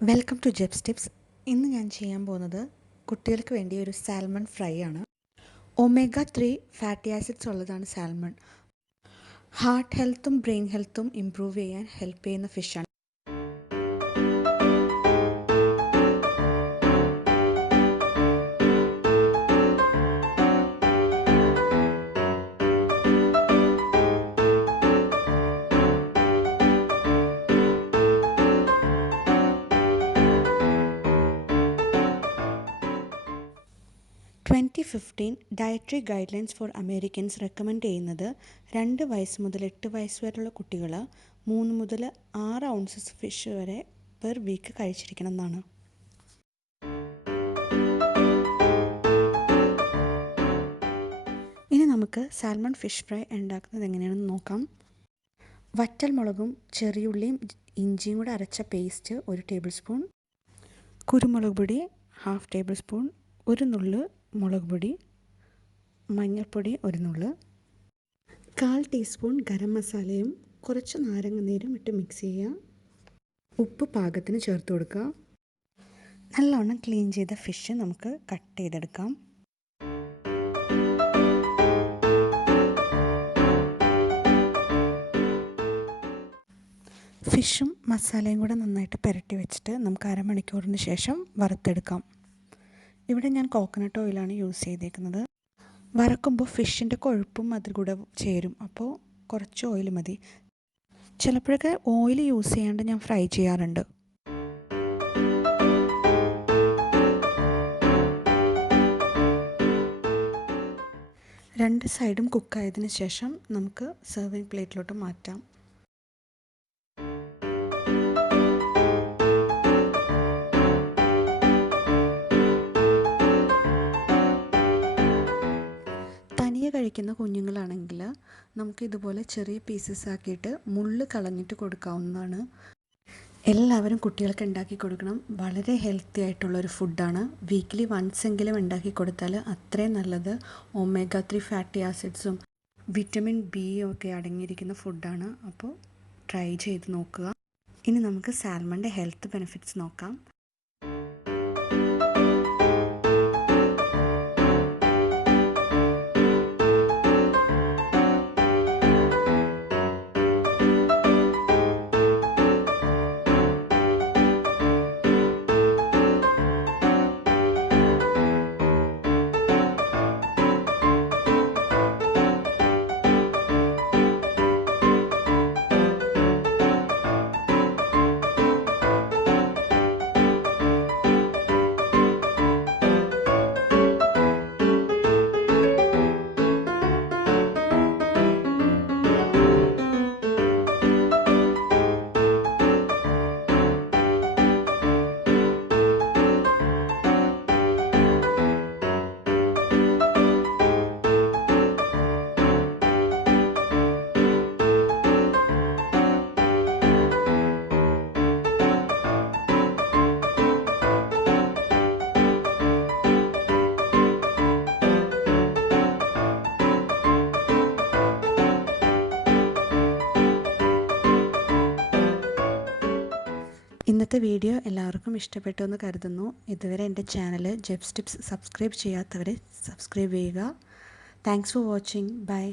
Welcome to ജെബ്സ് tips. ഇന്ന് ഞാൻ ചെയ്യാൻ പോകുന്നത് കുട്ടികൾക്ക് വേണ്ടി ഒരു സാൽമൺ ഫ്രൈ ആണ്. ഒമേഗ 3 ഫാറ്റി ആസിഡ്സ് ഉള്ളതാണ് സാൽമൺ. ഹാർട്ട് ഹെൽത്തും ബ്രെയിൻ ഹെൽത്തും ഇംപ്രൂവ് ചെയ്യാൻ ഹെൽപ്പ് ചെയ്യുന്ന ഫിഷാണ്. Dietary guidelines for Americans recommend ചെയ്യുന്നത് 2 വയസ്സ് മുതൽ 8 വയസ്സ് വരെയുള്ള കുട്ടികൾ 3 മുതൽ 6 ഔൺസസ് ഫിഷ് വരെ പെർ വീക്ക് കഴിച്ചിരിക്കണം എന്നാണ്. ഇനി നമുക്ക് സാൽമൺ ഫിഷ് ഫ്രൈ ഉണ്ടാക്കുന്നത് എങ്ങനെയാണെന്ന് നോക്കാം. വറ്റൽ മുളകും ചെറിയുള്ളിയും ഇഞ്ചിയും കൂടെ അരച്ച പേസ്റ്റ് 1 ടേബിൾ സ്പൂൺ, കുരുമുളക് പൊടി 1/2 ടേബിൾ സ്പൂൺ, ഒരു നുള്ള് മുളക് പൊടി, മഞ്ഞൾപ്പൊടി 1 നുള്ള്, 1/4 ടീസ്പൂൺ ഗരം മസാലയും കുറച്ച് നാരങ്ങ നീരും ഇട്ട് മിക്സ് ചെയ്യുക. ഉപ്പ് പാകത്തിന് ചേർത്ത് കൊടുക്കുക. നല്ലോണം ക്ലീൻ ചെയ്ത ഫിഷ് നമുക്ക് കട്ട് ചെയ്തെടുക്കാം. ഫിഷും മസാലയും കൂടെ നന്നായിട്ട് പുരട്ടി വെച്ചിട്ട് നമുക്ക് അരമണിക്കൂറിന് ശേഷം വറുത്തെടുക്കാം. ഇവിടെ ഞാൻ കോക്കനട്ട് ഓയിലാണ് യൂസ് ചെയ്തേക്കുന്നത്. വറക്കുമ്പോൾ ഫിഷിൻ്റെ കൊഴുപ്പും അതിൽ കൂടെ ചേരും, അപ്പോൾ കുറച്ച് ഓയിൽ മതി. ചിലപ്പോഴൊക്കെ ഓയിൽ യൂസ് ചെയ്യാണ്ട് ഞാൻ ഫ്രൈ ചെയ്യാറുണ്ട്. രണ്ട് സൈഡും കുക്കായതിന് ശേഷം നമുക്ക് സെർവിങ് പ്ലേറ്റിലോട്ട് മാറ്റാം. തനിയെ കഴിക്കുന്ന കുഞ്ഞുങ്ങളാണെങ്കിൽ നമുക്ക് ഇതുപോലെ ചെറിയ പീസസ് ആക്കിയിട്ട് മുള്ള് കളഞ്ഞിട്ട് കൊടുക്കാവുന്നതാണ്. എല്ലാവരും കുട്ടികൾക്ക് ഉണ്ടാക്കി കൊടുക്കണം. വളരെ ഹെൽത്തി ആയിട്ടുള്ളൊരു ഫുഡാണ്. വീക്കിലി വൺസ് എങ്കിലും ഉണ്ടാക്കി കൊടുത്താൽ അത്രയും നല്ലത്. ഒമേഗ 3 ഫാറ്റി ആസിഡ്സും വിറ്റമിൻ ബി ഒക്കെ അടങ്ങിയിരിക്കുന്ന ഫുഡാണ്. അപ്പോൾ ട്രൈ ചെയ്ത് നോക്കുക. ഇനി നമുക്ക് സാൽമണിൻ്റെ ഹെൽത്ത് ബെനിഫിറ്റ്സ് നോക്കാം. ഇന്നത്തെ വീഡിയോ എല്ലാവർക്കും ഇഷ്ടപ്പെട്ടു എന്ന് കരുതുന്നു. ഇതുവരെ എൻ്റെ ചാനൽ ജെബ്സ് ടിപ്സ് സബ്സ്ക്രൈബ് ചെയ്യാത്തവർ സബ്സ്ക്രൈബ് ചെയ്യുക. Thanks for watching. ബൈ.